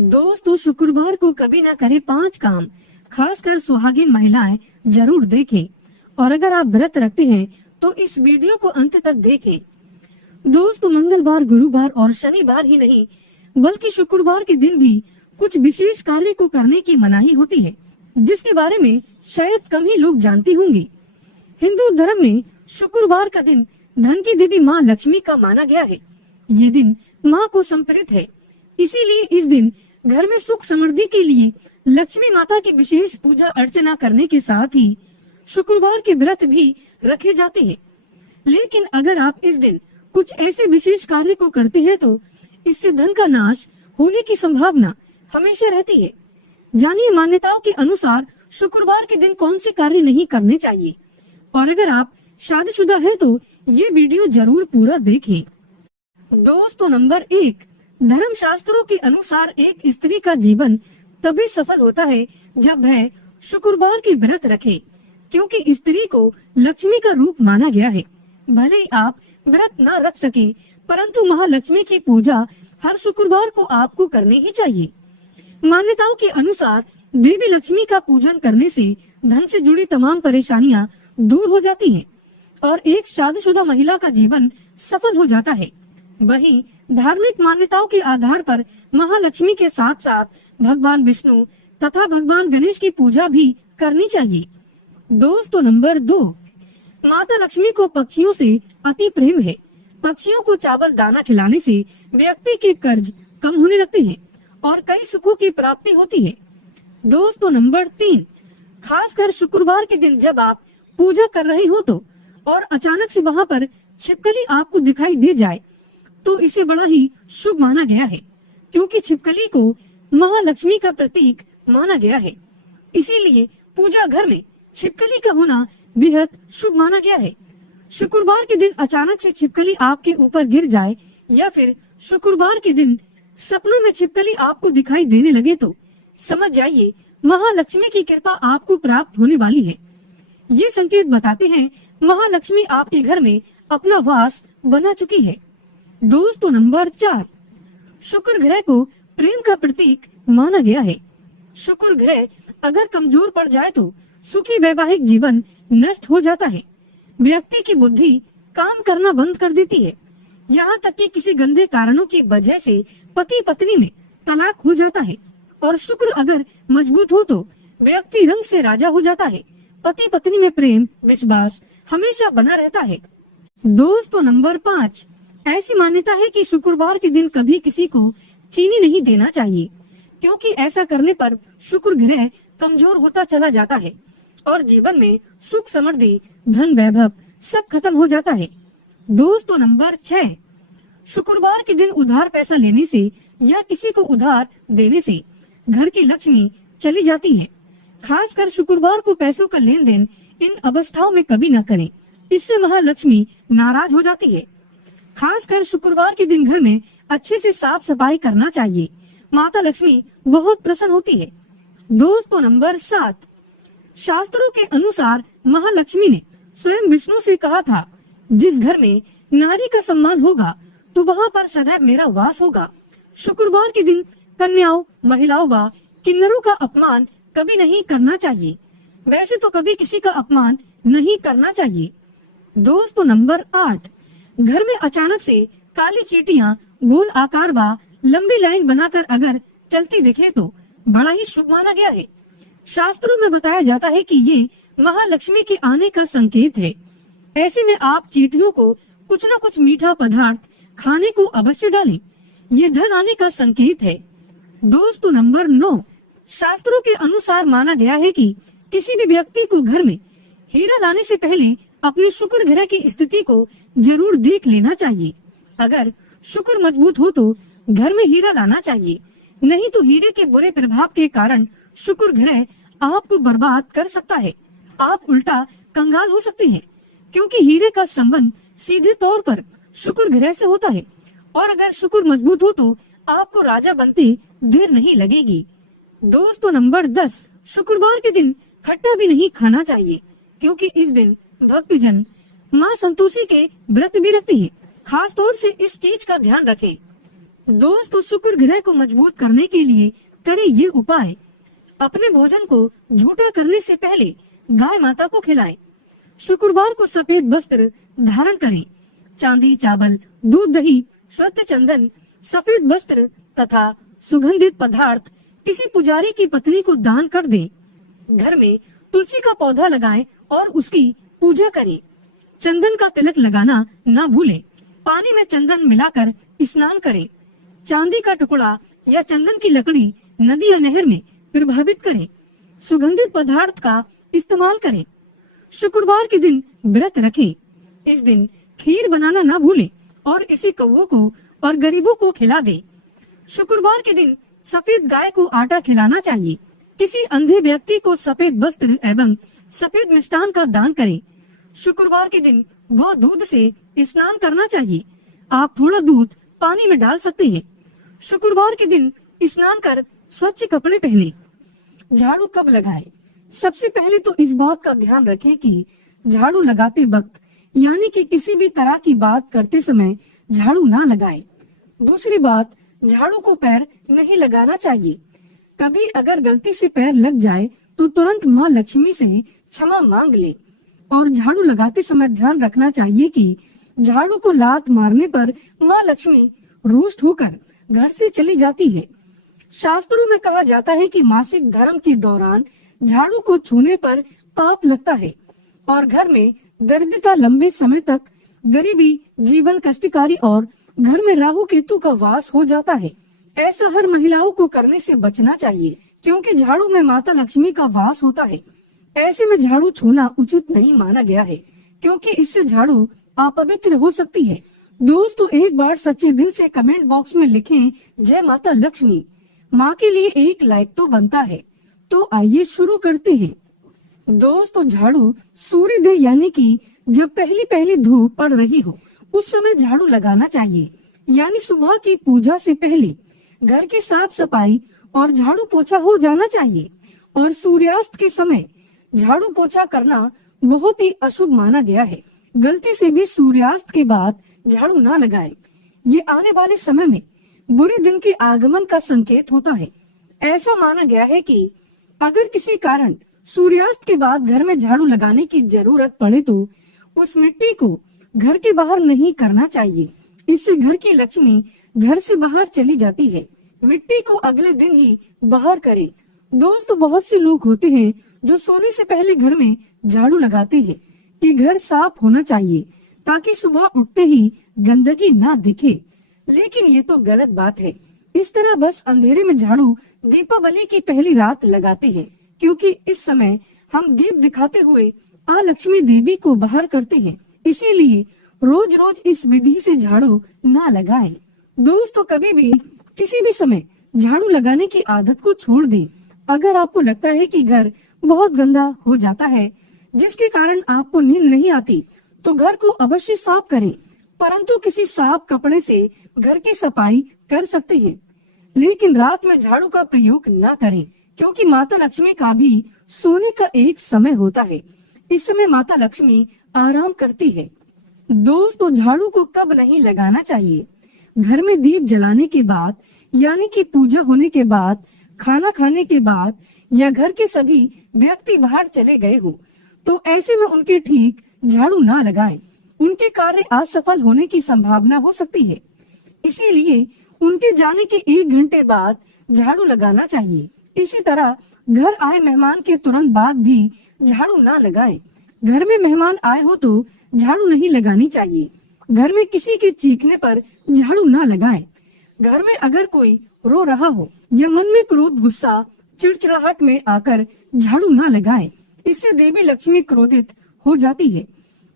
दोस्तों, शुक्रवार को कभी ना करे 5 काम, खासकर सुहागिन महिलाएं जरूर देखें। और अगर आप व्रत रखते हैं तो इस वीडियो को अंत तक देखें। दोस्तों, मंगलवार, गुरुवार और शनिवार ही नहीं बल्कि शुक्रवार के दिन भी कुछ विशेष कार्य को करने की मनाही होती है, जिसके बारे में शायद कम ही लोग जानते होंगे। हिंदू धर्म में शुक्रवार का दिन धन की देवी माँ लक्ष्मी का माना गया है। ये दिन माँ को समर्पित है, इसीलिए इस दिन घर में सुख समृद्धि के लिए लक्ष्मी माता की विशेष पूजा अर्चना करने के साथ ही शुक्रवार के व्रत भी रखे जाते हैं। लेकिन अगर आप इस दिन कुछ ऐसे विशेष कार्य को करते हैं तो इससे धन का नाश होने की संभावना हमेशा रहती है। जानिए मान्यताओं के अनुसार शुक्रवार के दिन कौन से कार्य नहीं करने चाहिए। और अगर आप शादीशुदा हैं तो ये वीडियो जरूर पूरा देखें। दोस्तों, नंबर 1, धर्म शास्त्रों के अनुसार एक स्त्री का जीवन तभी सफल होता है जब वह शुक्रवार की व्रत रखे, क्योंकि स्त्री को लक्ष्मी का रूप माना गया है। भले ही आप व्रत न रख सके, परंतु महालक्ष्मी की पूजा हर शुक्रवार को आपको करनी ही चाहिए। मान्यताओं के अनुसार देवी लक्ष्मी का पूजन करने से धन से जुड़ी तमाम परेशानियां दूर हो जाती हैं और एक शादीशुदा महिला का जीवन सफल हो जाता है। वहीं धार्मिक मान्यताओं के आधार पर महालक्ष्मी के साथ साथ भगवान विष्णु तथा भगवान गणेश की पूजा भी करनी चाहिए। दोस्तों, नंबर 2, माता लक्ष्मी को पक्षियों से अति प्रेम है। पक्षियों को चावल दाना खिलाने से व्यक्ति के कर्ज कम होने लगते हैं और कई सुखों की प्राप्ति होती है। दोस्तों, नंबर 3, खासकर शुक्रवार के दिन जब आप पूजा कर रहे हो तो और अचानक से वहाँ पर छिपकली आपको दिखाई दे जाए तो इसे बड़ा ही शुभ माना गया है, क्योंकि छिपकली को महालक्ष्मी का प्रतीक माना गया है। इसीलिए पूजा घर में छिपकली का होना बेहद शुभ माना गया है। शुक्रवार के दिन अचानक से छिपकली आपके ऊपर गिर जाए या फिर शुक्रवार के दिन सपनों में छिपकली आपको दिखाई देने लगे तो समझ जाइए महालक्ष्मी की कृपा आपको प्राप्त होने वाली है। ये संकेत बताते हैं महालक्ष्मी आपके घर में अपना वास बना चुकी है। दोस्तों, नंबर 4, शुक्र ग्रह को प्रेम का प्रतीक माना गया है। शुक्र ग्रह अगर कमजोर पड़ जाए तो सुखी वैवाहिक जीवन नष्ट हो जाता है। व्यक्ति की बुद्धि काम करना बंद कर देती है, यहाँ तक कि किसी गंदे कारणों की वजह से पति पत्नी में तलाक हो जाता है। और शुक्र अगर मजबूत हो तो व्यक्ति रंग से राजा हो जाता है। पति पत्नी में प्रेम विश्वास हमेशा बना रहता है। दोस्तों, नंबर 5, ऐसी मान्यता है कि शुक्रवार के दिन कभी किसी को चीनी नहीं देना चाहिए, क्योंकि ऐसा करने पर शुक्र ग्रह कमजोर होता चला जाता है और जीवन में सुख समृद्धि धन वैभव सब खत्म हो जाता है। दोस्तों, नंबर 6, शुक्रवार के दिन उधार पैसा लेने से या किसी को उधार देने से घर की लक्ष्मी चली जाती है। खासकर शुक्रवार को पैसों का लेन देन इन अवस्थाओं में कभी न करें, इससे महालक्ष्मी नाराज हो जाती है। खासकर शुक्रवार के दिन घर में अच्छे से साफ सफाई करना चाहिए, माता लक्ष्मी बहुत प्रसन्न होती है। दोस्तों, नंबर 7, शास्त्रों के अनुसार महालक्ष्मी ने स्वयं विष्णु से कहा था, जिस घर में नारी का सम्मान होगा तो वहाँ पर सदैव मेरा वास होगा। शुक्रवार के दिन कन्याओं, महिलाओं व किन्नरों का अपमान कभी नहीं करना चाहिए। वैसे तो कभी किसी का अपमान नहीं करना चाहिए। दोस्तों, नंबर 8, घर में अचानक से काली चींटियां गोल आकार व लंबी लाइन बनाकर अगर चलती दिखे तो बड़ा ही शुभ माना गया है। शास्त्रों में बताया जाता है कि ये महालक्ष्मी के आने का संकेत है। ऐसे में आप चींटियों को कुछ न कुछ मीठा पदार्थ खाने को अवश्य डालें, ये धन आने का संकेत है। दोस्तों, नंबर 9, शास्त्रों के अनुसार माना गया है कि किसी भी व्यक्ति को घर में हीरा लाने से पहले अपने शुक्र ग्रह की स्थिति को जरूर देख लेना चाहिए। अगर शुक्र मजबूत हो तो घर में हीरा लाना चाहिए, नहीं तो हीरे के बुरे प्रभाव के कारण शुक्र ग्रह आपको बर्बाद कर सकता है। आप उल्टा कंगाल हो सकते हैं, क्योंकि हीरे का संबंध सीधे तौर पर शुक्र ग्रह से होता है। और अगर शुक्र मजबूत हो तो आपको राजा बनते देर नहीं लगेगी। दोस्तों, नंबर 10, शुक्रवार के दिन खट्टा भी नहीं खाना चाहिए, क्योंकि इस दिन भक्तजन माँ संतोषी के व्रत भी रखते हैं। खास तौर से इस चीज का ध्यान रखें। दोस्तों, शुक्र ग्रह को मजबूत करने के लिए करें ये उपाय। अपने भोजन को झूठा करने से पहले गाय माता को खिलाएं। शुक्रवार को सफेद वस्त्र धारण करें। चांदी, चावल, दूध, दही, शुद्ध चंदन, सफेद वस्त्र तथा सुगंधित पदार्थ किसी पुजारी की पत्नी को दान कर दें। घर में तुलसी का पौधा लगाएं और उसकी पूजा करें। चंदन का तिलक लगाना ना भूलें। पानी में चंदन मिलाकर स्नान करें। चांदी का टुकड़ा या चंदन की लकड़ी नदी या नहर में प्रभावित करें। सुगंधित पदार्थ का इस्तेमाल करें। शुक्रवार के दिन व्रत रखें। इस दिन खीर बनाना ना भूलें और इसे कौवों को और गरीबों को खिला दें। शुक्रवार के दिन सफेद गाय को आटा खिलाना चाहिए। किसी अंधे व्यक्ति को सफेद वस्त्र एवं सफेद मिष्टान का दान करें। शुक्रवार के दिन गौ दूध से स्नान करना चाहिए। आप थोड़ा दूध पानी में डाल सकते हैं। शुक्रवार के दिन स्नान कर स्वच्छ कपड़े पहने। झाड़ू कब लगाएं? सबसे पहले तो इस बात का ध्यान रखें कि झाड़ू लगाते वक्त यानी कि किसी भी तरह की बात करते समय झाड़ू ना लगाएं। दूसरी बात, झाड़ू को पैर नहीं लगाना चाहिए। कभी अगर गलती से पैर लग जाए तो तुरंत माँ लक्ष्मी से क्षमा मांग ले। और झाड़ू लगाते समय ध्यान रखना चाहिए कि झाड़ू को लात मारने पर माँ लक्ष्मी रुष्ट होकर घर से चली जाती है। शास्त्रों में कहा जाता है कि मासिक धर्म के दौरान झाड़ू को छूने पर पाप लगता है और घर में दरिद्रता, लंबे समय तक गरीबी, जीवन कष्टकारी और घर में राहु केतु का वास हो जाता है। ऐसा हर महिलाओं को करने से बचना चाहिए क्योंकि झाड़ू में माता लक्ष्मी का वास होता है। ऐसे में झाड़ू छूना उचित नहीं माना गया है क्योंकि इससे झाड़ू अपवित्र हो सकती है। दोस्तों, एक बार सच्चे दिल से कमेंट बॉक्स में लिखें जय माता लक्ष्मी। माँ के लिए एक लाइक तो बनता है। तो आइए शुरू करते हैं। दोस्तों, झाड़ू सूर्योदय यानी कि जब पहली पहली धूप पड़ रही हो उस समय झाड़ू लगाना चाहिए, यानी सुबह की पूजा से पहले घर की साफ सफाई और झाड़ू पोछा हो जाना चाहिए। और सूर्यास्त के समय झाड़ू पोछा करना बहुत ही अशुभ माना गया है। गलती से भी सूर्यास्त के बाद झाड़ू ना लगाएं। ये आने वाले समय में बुरे दिन के आगमन का संकेत होता है। ऐसा माना गया है कि अगर किसी कारण सूर्यास्त के बाद घर में झाड़ू लगाने की जरूरत पड़े तो उस मिट्टी को घर के बाहर नहीं करना चाहिए। इससे घर की लक्ष्मी घर से बाहर चली जाती है। मिट्टी को अगले दिन ही बाहर करें। दोस्तों, बहुत से लोग होते हैं जो सोने से पहले घर में झाड़ू लगाते हैं कि घर साफ होना चाहिए ताकि सुबह उठते ही गंदगी ना दिखे, लेकिन ये तो गलत बात है। इस तरह बस अंधेरे में झाड़ू दीपावली की पहली रात लगाते हैं क्योंकि इस समय हम दीप दिखाते हुए लक्ष्मी देवी को बाहर करते हैं। इसीलिए रोज रोज इस विधि से झाड़ू ना लगाएं। दोस्तों, कभी भी किसी भी समय झाड़ू लगाने की आदत को छोड़ दें। अगर आपको लगता है कि घर बहुत गंदा हो जाता है जिसके कारण आपको नींद नहीं आती तो घर को अवश्य साफ करें, परंतु किसी साफ कपड़े से घर की सफाई कर सकते हैं। लेकिन रात में झाड़ू का प्रयोग न करें क्योंकि माता लक्ष्मी का भी सोने का एक समय होता है। इस समय माता लक्ष्मी आराम करती है। दोस्तों, झाड़ू को कब नहीं लगाना चाहिए? घर में दीप जलाने के बाद यानी कि पूजा होने के बाद, खाना खाने के बाद या घर के सभी व्यक्ति बाहर चले गए हो तो ऐसे में उनके ठीक झाड़ू ना लगाएं। उनके कार्य असफल होने की संभावना हो सकती है। इसीलिए उनके जाने के 1 घंटे बाद झाड़ू लगाना चाहिए। इसी तरह घर आए मेहमान के तुरंत बाद भी झाड़ू ना लगाएं। घर में मेहमान आए हो तो झाड़ू नहीं लगानी चाहिए। घर में किसी के चीखने पर झाड़ू ना लगाएं। घर में अगर कोई रो रहा हो या मन में क्रोध, गुस्सा, चिड़चिड़ाहट में आकर झाड़ू ना लगाएं। इससे देवी लक्ष्मी क्रोधित हो जाती है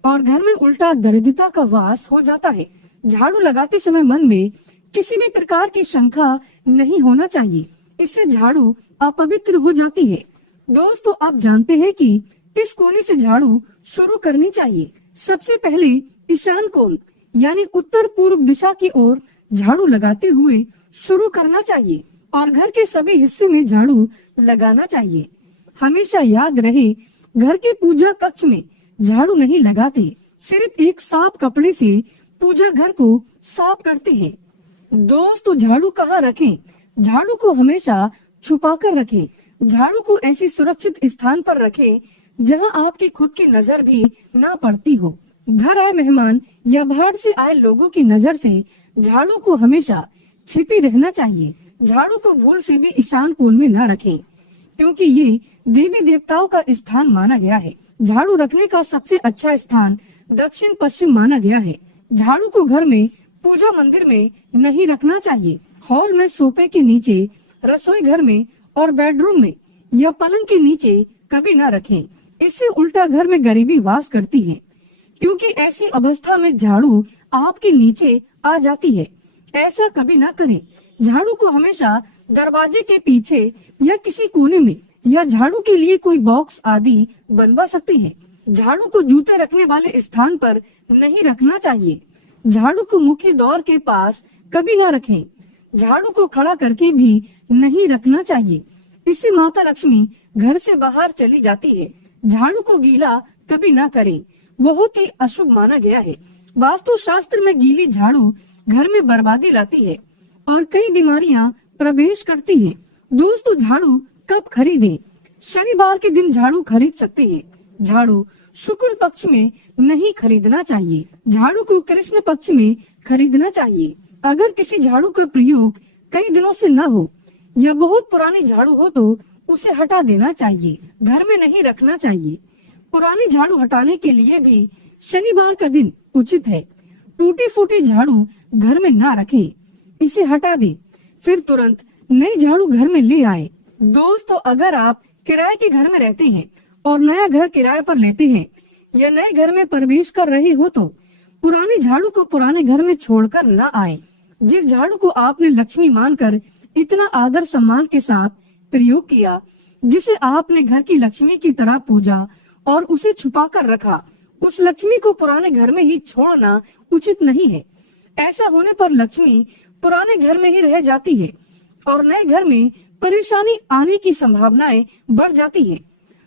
और घर में उल्टा दरिद्रता का वास हो जाता है। झाड़ू लगाते समय मन में किसी भी प्रकार की शंका नहीं होना चाहिए, इससे झाड़ू अपवित्र हो जाती है। दोस्तों, आप जानते हैं कि किस कोने से झाड़ू शुरू करनी चाहिए? सबसे पहले ईशान कोण यानी उत्तर पूर्व दिशा की ओर झाड़ू लगाते हुए शुरू करना चाहिए और घर के सभी हिस्से में झाड़ू लगाना चाहिए। हमेशा याद रहे, घर के पूजा कक्ष में झाड़ू नहीं लगाते, सिर्फ एक साफ कपड़े से पूजा घर को साफ करते हैं। दोस्तों झाड़ू कहाँ रखें? झाड़ू को हमेशा छुपा कर रखें। झाड़ू को ऐसी सुरक्षित स्थान पर रखें जहां आपकी खुद की नजर भी ना पड़ती हो। घर आए मेहमान या बाहर से आए लोगों की नजर से झाड़ू को हमेशा छिपी रहना चाहिए। झाड़ू को भूल से भी ईशान कोण में ना रखें, क्योंकि ये देवी देवताओं का स्थान माना गया है। झाड़ू रखने का सबसे अच्छा स्थान दक्षिण पश्चिम माना गया है। झाड़ू को घर में, पूजा मंदिर में नहीं रखना चाहिए। हॉल में, सोफे के नीचे, रसोई घर में और बेडरूम में या पलंग के नीचे कभी ना रखें। इससे उल्टा घर में गरीबी वास करती है, क्योंकि ऐसी अवस्था में झाड़ू आपके नीचे आ जाती है। ऐसा कभी ना करें। झाड़ू को हमेशा दरवाजे के पीछे या किसी कोने में या झाड़ू के लिए कोई बॉक्स आदि बनवा सकते हैं। झाड़ू को जूते रखने वाले स्थान पर नहीं रखना चाहिए। झाड़ू को मुख्य द्वार के पास कभी ना रखें। झाड़ू को खड़ा करके भी नहीं रखना चाहिए। इससे माता लक्ष्मी घर से बाहर चली जाती है। झाड़ू को गीला कभी ना करें, बहुत ही अशुभ माना गया है। वास्तु शास्त्र में गीली झाड़ू घर में बर्बादी लाती है और कई बीमारियां प्रवेश करती हैं। दोस्तों झाड़ू कब खरीदें? शनिवार के दिन झाड़ू खरीद सकते हैं। झाड़ू शुक्ल पक्ष में नहीं खरीदना चाहिए। झाड़ू को कृष्ण पक्ष में खरीदना चाहिए। अगर किसी झाड़ू का प्रयोग कई दिनों से न हो या बहुत पुरानी झाड़ू हो तो उसे हटा देना चाहिए, घर में नहीं रखना चाहिए। पुरानी झाड़ू हटाने के लिए भी शनिवार का दिन उचित है। टूटी फूटी झाड़ू घर में ना रखें, इसे हटा दें, फिर तुरंत नई झाड़ू घर में ले आए। दोस्तों अगर आप किराए के घर में रहते हैं और नया घर किराए पर लेते हैं या नए घर में प्रवेश कर रहे हो तो पुरानी झाड़ू को पुराने घर में छोड़कर न आए। जिस झाड़ू को आपने लक्ष्मी मानकर इतना आदर सम्मान के साथ प्रयोग किया, जिसे आपने घर की लक्ष्मी की तरह पूजा और उसे छुपा कर रखा, उस लक्ष्मी को पुराने घर में ही छोड़ना उचित नहीं है। ऐसा होने पर लक्ष्मी पुराने घर में ही रह जाती है और नए घर में परेशानी आने की संभावनाएं बढ़ जाती है।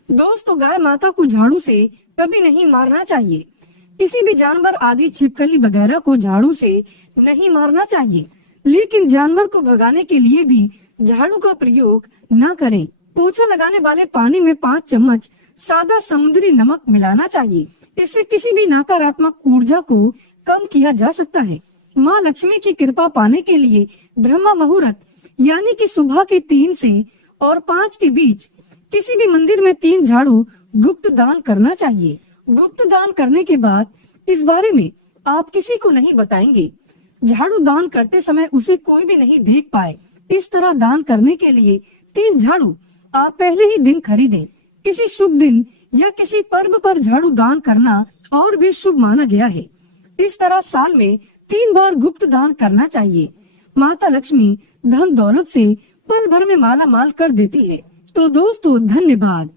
दोस्तों गाय माता को झाड़ू से कभी नहीं मारना चाहिए। किसी भी जानवर आदि छिपकली वगैरह को झाड़ू से नहीं मारना चाहिए, लेकिन जानवर को भगाने के लिए भी झाड़ू का प्रयोग न करें। पोछा लगाने वाले पानी में 5 चम्मच सादा समुद्री नमक मिलाना चाहिए। इससे किसी भी नकारात्मक ऊर्जा को कम किया जा सकता है। माँ लक्ष्मी की कृपा पाने के लिए ब्रह्मा मुहूर्त यानी कि सुबह के 3 से और 5 के बीच किसी भी मंदिर में 3 झाड़ू गुप्त दान करना चाहिए। गुप्त दान करने के बाद इस बारे में आप किसी को नहीं बताएंगे। झाड़ू दान करते समय उसे कोई भी नहीं देख पाए। इस तरह दान करने के लिए 3 झाड़ू आप पहले ही दिन खरीदें। किसी शुभ दिन या किसी पर्व पर झाड़ू दान करना और भी शुभ माना गया है। इस तरह साल में 3 बार गुप्त दान करना चाहिए। माता लक्ष्मी धन दौलत से पल भर में माला माल कर देती है। तो दोस्तों धन्यवाद।